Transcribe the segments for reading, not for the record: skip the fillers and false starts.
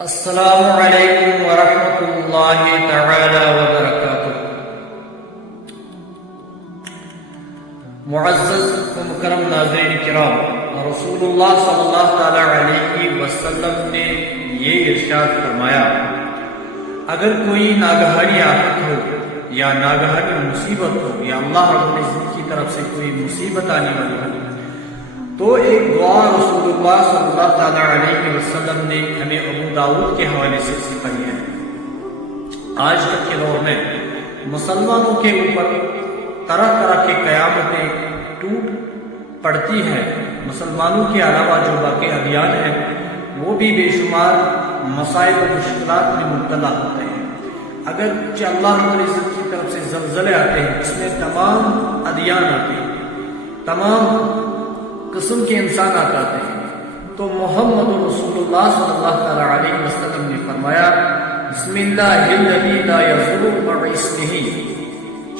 السلام علیکم ورحمۃ اللہ تعالی وبرکاتہ۔ معزز و مکرم ناظرین کرام، رسول اللہ صلی اللہ تعالی علیہ وسلم نے یہ ارشاد فرمایا، اگر کوئی ناگہانی آفت ہو یا ناگہانی مصیبت ہو یا اللہ رب العزت کی طرف سے کوئی مصیبت آنے والی ہو تو ایک دعا رسول اللہ صلی اللہ تعالی علیہ وسلم نے ہمیں ابو داؤد کے حوالے سے سکھائی ہے۔ آج کل کے دور میں مسلمانوں کے اوپر طرح طرح کے قیامتیں ٹوٹ پڑتی ہیں۔ مسلمانوں کے علاوہ جو باقی ادیان ہیں وہ بھی بے شمار مسائل و مشکلات میں مبتلا ہوتے ہیں۔ اگرچہ اللہ رب العزت کی طرف سے زلزلے آتے ہیں، اس میں تمام ادیان آتے ہیں، تمام قسم کے انسانات آتے ہیں، تو محمد رسول اللہ صلی اللہ تعالی علیہ وسلم نے فرمایا، بسم اللہ الذی لا یضر مع اسمہ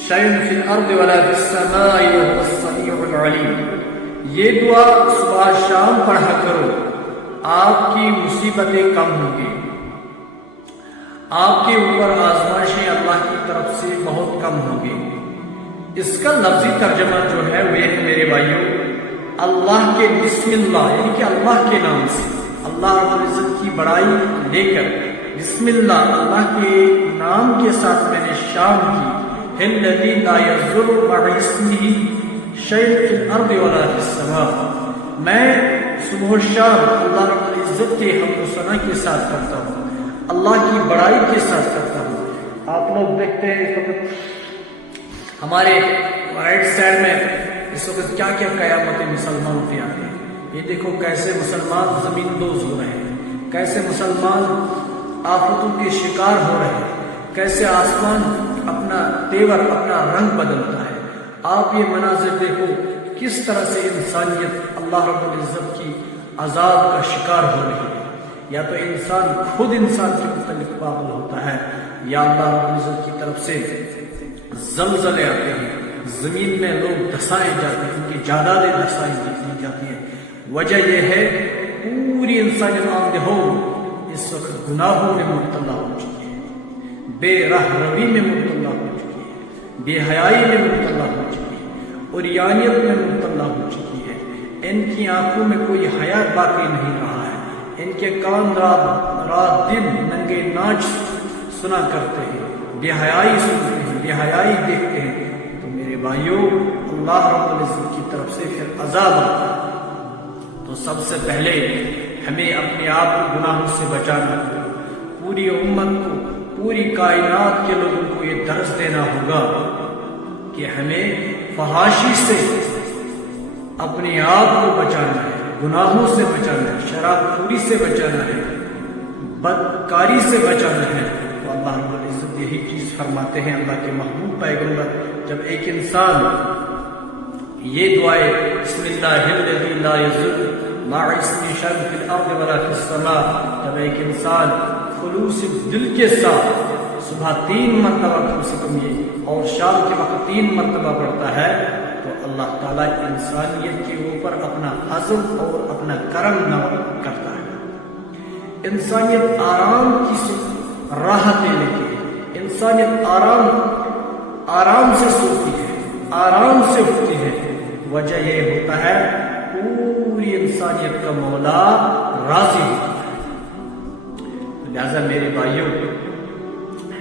شیء فی الارض ولا فی السماء وهو السمیع العلیم۔ یہ دعا صبح شام پڑھا کرو، آپ کی مصیبتیں کم ہوں گی، آپ کے اوپر آزمائشیں اللہ کی طرف سے بہت کم ہوں گی۔ اس کا لفظی ترجمہ جو ہے وہ ہے میرے بھائیوں، اللہ کے بسم اللہ، یعنی کہ اللہ کے نام سے، اللہ رب العزت کی بڑائی لے کر بسم اللہ، اللہ کے نام کے ساتھ میں نے شام کی، الذی لا یضر مع اسمہ شیء فی الارض ولا فی السماء۔ میں صبح و شام اللہ رب العزت کے حمد و ثنا کے ساتھ کرتا ہوں، اللہ کی بڑائی کے ساتھ کرتا ہوں۔ آپ لوگ دیکھتے ہیں اس وقت ہمارے رائٹ سائڈ میں اس وقت کیا کیا قیامتیں مسلمانوں پہ آ رہی ہیں۔ یہ دیکھو کیسے مسلمان زمین دوز ہو رہے ہیں، کیسے مسلمان آفتوں کے شکار ہو رہے ہیں، کیسے آسمان اپنا تیور، اپنا رنگ بدلتا ہے۔ آپ یہ مناظر دیکھو، کس طرح سے انسانیت اللہ رب العزت کی عذاب کا شکار ہو رہی ہے۔ یا تو انسان خود انسان کے متعلق پاگل ہوتا ہے، یا اللہ رب العزت کی طرف سے زلزلے آتے ہیں، زمین میں لوگ دھسائے جاتے ہیں، ان کی جائیدادیں دھسائی جاتی ہیں۔ وجہ یہ ہے پوری انسانیت آمدہ ہو اس وقت گناہوں میں مبتلا ہو چکی ہے، بے راہ روی میں مبتلا ہو چکی ہے، بے حیائی میں مبتلا ہو چکی ہے، عریانیت میں مبتلا ہو چکی ہے۔ ان کی آنکھوں میں کوئی حیا باقی نہیں رہا ہے، ان کے کان رات دن ننگے ناچ سنا کرتے ہیں، بے حیائی سنتے ہیں، بے حیائی دیکھتے ہیں۔ بھائیو، اللہ رب العزت کی طرف سے پھر عذاب آتا ہے، تو سب سے پہلے ہمیں اپنے آپ کو گناہوں سے بچانا ہوگا۔ پوری امت کو، پوری کائنات کے لوگوں کو یہ درس دینا ہوگا کہ ہمیں فحاشی سے اپنے آپ کو بچانا ہے، گناہوں سے بچانا ہے، شراب خوری سے بچانا ہے، بدکاری سے بچانا ہے۔ تو اللہ رب العزت یہی چیز فرماتے ہیں، اللہ کے محبوب پیغمبر جب ایک انسان یہ دعائے بسم اللہ الذی لا یضر مع اسمہ شیء فی الارض ولا فی السماء، جب ایک انسان خلوص دل کے ساتھ صبح 3 مرتبہ کم سے کم یہ اور شام کے وقت 3 مرتبہ پڑھتا ہے، تو اللہ تعالیٰ انسانیت کے اوپر اپنا فضل اور اپنا کرم نازل کرتا ہے۔ انسانیت آرام کی راحتیں لیتی ہے، انسانیت آرام سے سوتی ہے، آرام سے اٹھتی ہے۔ وجہ یہ ہوتا ہے پوری انسانیت کا مولا راضی ہوتا ہے۔ لہذا میرے بھائیوں،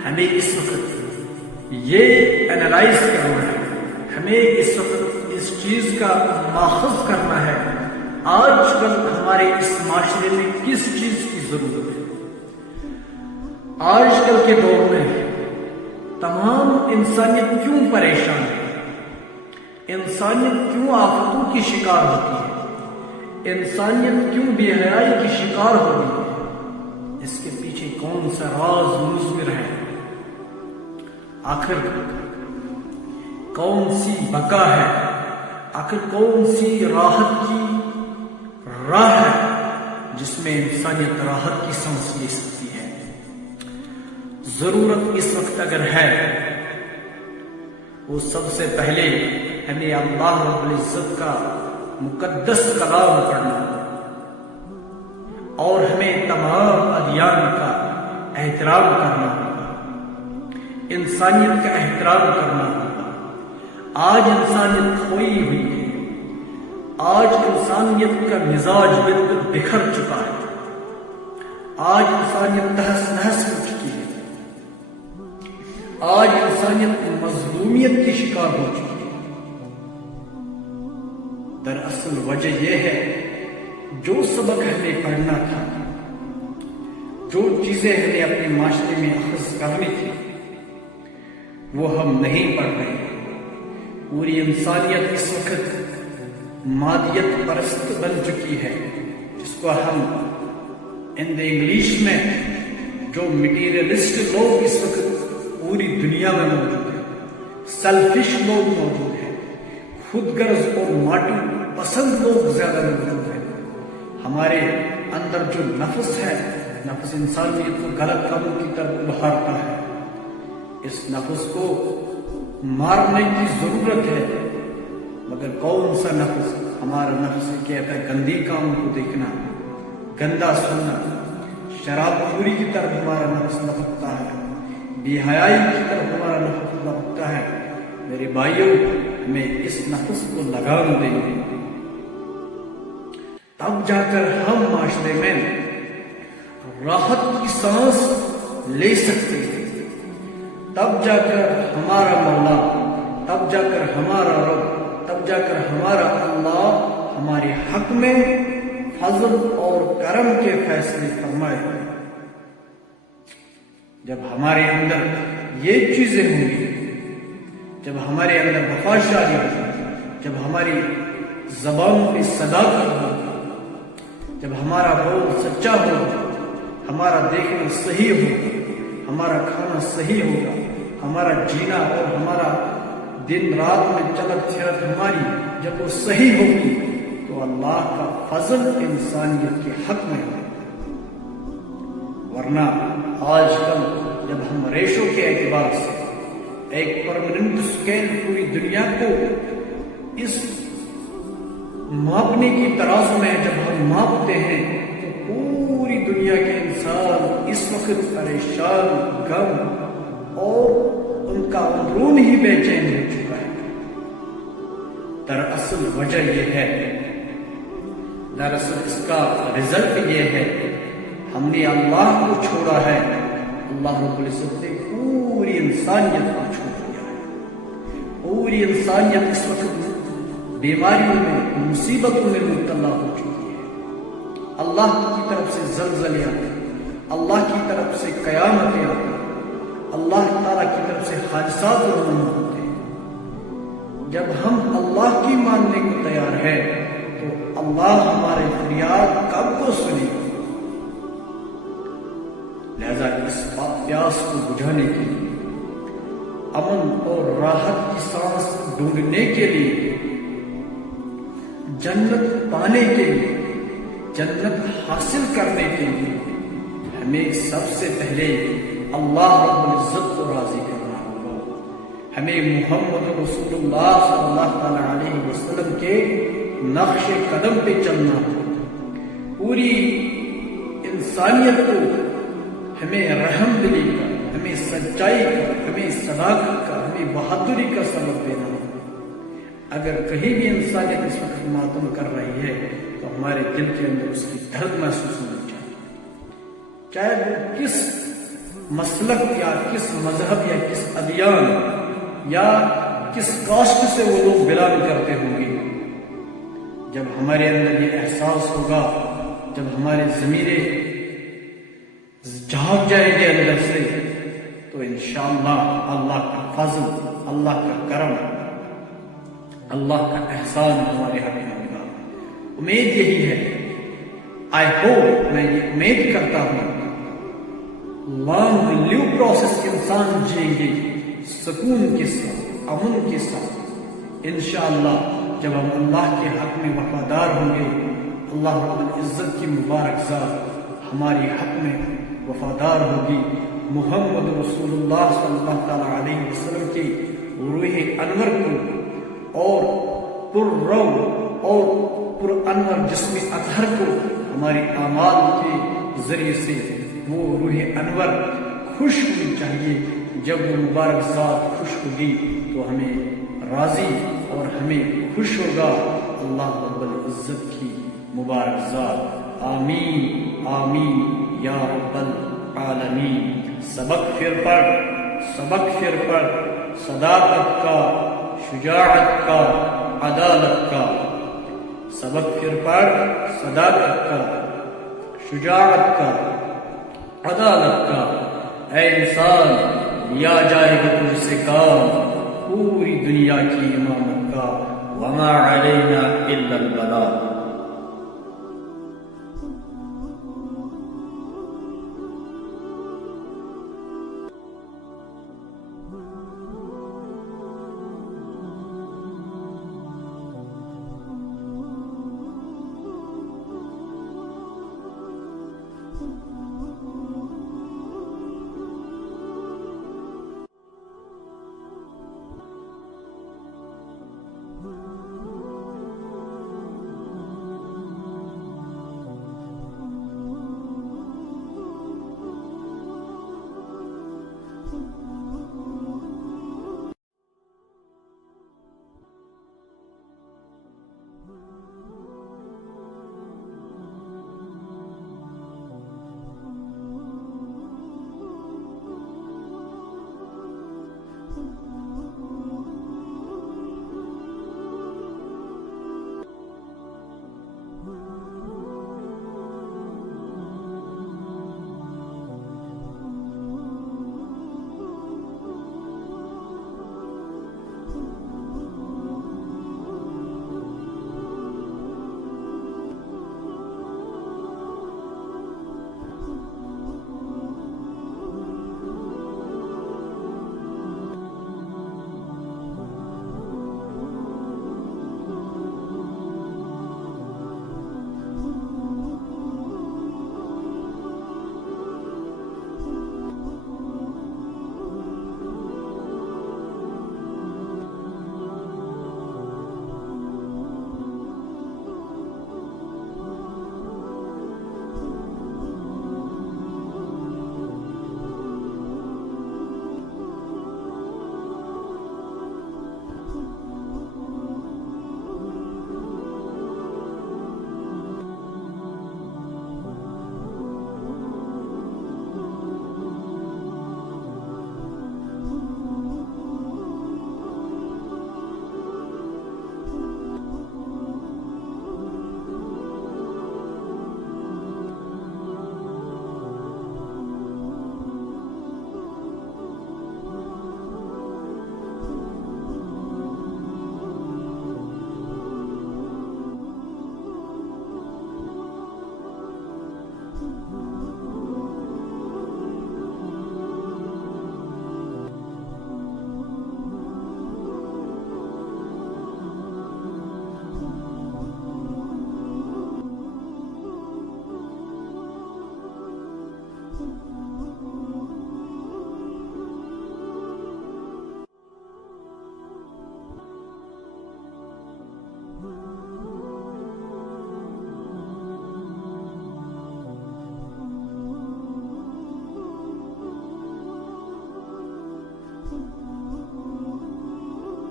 ہمیں اس وقت یہ انالائز کرنا ہے، ہمیں اس وقت اس چیز کا ماخذ کرنا ہے، آج کل ہمارے اس معاشرے میں کس چیز کی ضرورت ہے۔ آج کل کے دور میں تمام انسانیت کیوں پریشان ہے، انسانیت کیوں آفتوں کی شکار ہوتی ہے، انسانیت کیوں بے حیائی کی شکار ہو رہی ہے، اس کے پیچھے کون سا راز مضمر ہے، آخر کون سی بقا ہے، آخر کون سی راحت کی راہ ہے جس میں انسانیت راحت کی سانس لے سکتی ہے۔ ضرورت اس وقت اگر ہے، وہ سب سے پہلے ہمیں اللہ رب العزت کا مقدس کلام پڑھنا اور ہمیں تمام ادیان احترام کرنا ہوگا، انسانیت کا احترام کرنا ہوگا۔ آج انسانیت کھوئی ہوئی ہے، آج انسانیت کا مزاج بالکل بکھر چکا ہے، آج انسانیت تہس نہس ہو چکی ہے، آج انسانیت مظلومیت کی شکار ہو چکی ہے۔ دراصل وجہ یہ ہے جو سبق ہمیں پڑھنا تھا، جو چیزیں ہمیں اپنے معاشرے میں اخذ کرنی تھی، وہ ہم نہیں پڑھ رہے ہیں۔ پوری انسانیت اس وقت مادیت پرست بن چکی ہے، جس کو ہم انگلش میں جو مٹیریلسٹ لوگ اس وقت پوری دنیا میں موجود ہیں، سیلفش لوگ موجود ہیں، خود غرض اور ماٹی پسند لوگ زیادہ موجود ہیں۔ ہمارے اندر جو نفس ہے، نفس انسانیت کو غلط کاموں کی طرف ابھارتا ہے، اس نفس کو مارنے کی ضرورت ہے، مگر کون سا نفس؟ ہمارا نفس کہتا ہے گندی کاموں کو دیکھنا، گندا سننا، شراب خوری کی طرف ہمارا نفس لپکتا ہے، بے حیائی کی طرف ہمارا نفس لپکتا ہے۔ میرے بھائیوں، ہمیں اس نفس کو لگام دیں گے، تب جا کر ہم معاشرے میں راحت کی سانس لے سکتے ہیں، تب جا کر ہمارا مولا، تب جا کر ہمارا رب، تب جا کر ہمارا اللہ ہمارے حق میں فضل اور کرم کے فیصلے فرمائے۔ جب ہمارے اندر یہ چیزیں ہوں گی، جب ہمارے اندر وفا شاری ہوگی، جب ہماری زبان پہ صداقت ہوگی، جب ہمارا بول سچا ہوگا، ہمارا دیکھنا صحیح ہوگا، ہمارا کھانا صحیح ہوگا، ہمارا جینا اور ہمارا دن رات میں چلت پھرت ہماری جب وہ صحیح ہوگی، تو اللہ کا فضل انسانیت کے حق میں ہوگا۔ ورنہ آج کل جب ہم ریشوں کے اعتبار سے ایک پرماننٹ اسکیل پوری دنیا کو اس ماپنے کی ترازو میں جب ہم ماپتے ہیں، تو پوری دنیا کے انسان اس وقت پریشان، غم اور ان کا اندرون ہی بے چین ہو چکا ہے۔ دراصل وجہ یہ ہے، دراصل اس کا رزلٹ یہ ہے، ہم نے اللہ کو چھوڑا ہے، اللہ رب العزت نے پوری انسانیت کو چھوڑ دیا ہے۔ پوری انسانیت اس وقت بیماریوں میں، مصیبتوں میں مبتلا ہو چکی ہے۔ اللہ کی طرف سے زلزلے آتے، اللہ کی طرف سے قیامتیں آتی، اللہ تعالیٰ کی طرف سے حادثات رونما ہوتے ہیں۔ جب ہم اللہ کی ماننے کو تیار ہے تو اللہ ہمارے فریاد کب کو سنے گا؟ لہذا اس پیاس کو بجھانے کے لیے، امن اور راحت کی سانس ڈھونڈنے کے لیے، جنت پانے کے لیے، جنت حاصل کرنے کے لیے ہمیں سب سے پہلے اللہ رب العزت کو راضی کرنا ہوگا۔ ہمیں محمد رسول اللہ صلی اللہ تعالی علیہ وسلم کے نقش قدم پہ چلنا ہوگا۔ پوری انسانیت کو ہمیں رحم دلی کا، ہمیں سچائی کا، ہمیں صداقت کا، ہمیں بہادری کا سبق دینا ہوگا۔ اگر کہیں بھی انسانیت اس وقت ماتم کر رہی ہے تو ہمارے دل کے اندر اس کی درد محسوس ہونا چاہیے، چاہے وہ کس مسلک یا کس مذہب یا کس ادیان یا کس کاسٹ سے وہ لوگ بلانگ کرتے ہوں گے۔ جب ہمارے اندر یہ احساس ہوگا، جب ہمارے ضمیریں جھانک جائیں گے اندر سے، تو انشاءاللہ اللہ کا فضل، اللہ کا کرم، اللہ کا احسان ہمارے حق میں ہوگا۔ امید یہی ہے، آئی ہوپ، میں یہ امید کرتا ہوں، لانگ لیو پروسیس انسان جئیں گے سکون کے ساتھ، امن کے ساتھ۔ انشاءاللہ جب ہم اللہ کے حق میں وفادار ہوں گے، اللہ رب العزت کی مبارک ذات ہماری حق میں وفادار ہوگی۔ محمد رسول اللہ صلی اللہ تعالیٰ علیہ وسلم کی روح انور کو اور پر رو اور پر انور جسم اطہر کو ہمارے اعمال کے ذریعے سے وہ روح انور خوش ہونی چاہیے. جب وہ مبارک ذات خوش ہوگی تو ہمیں راضی اور ہمیں خوش ہوگا اللہ رب العزت کی مبارک ذات. آمین آمین یا رب العالمین. سبق پھر پڑھ صداقت کا، شجاعت کا، عدالت کا. سبق پھر پڑھ صداقت کا، شجاعت کا، عدالت کا. اے انسان لیا جائے گا تجھ سے کام پوری دنیا کی امامت کا. وما علینا الا البلاغ.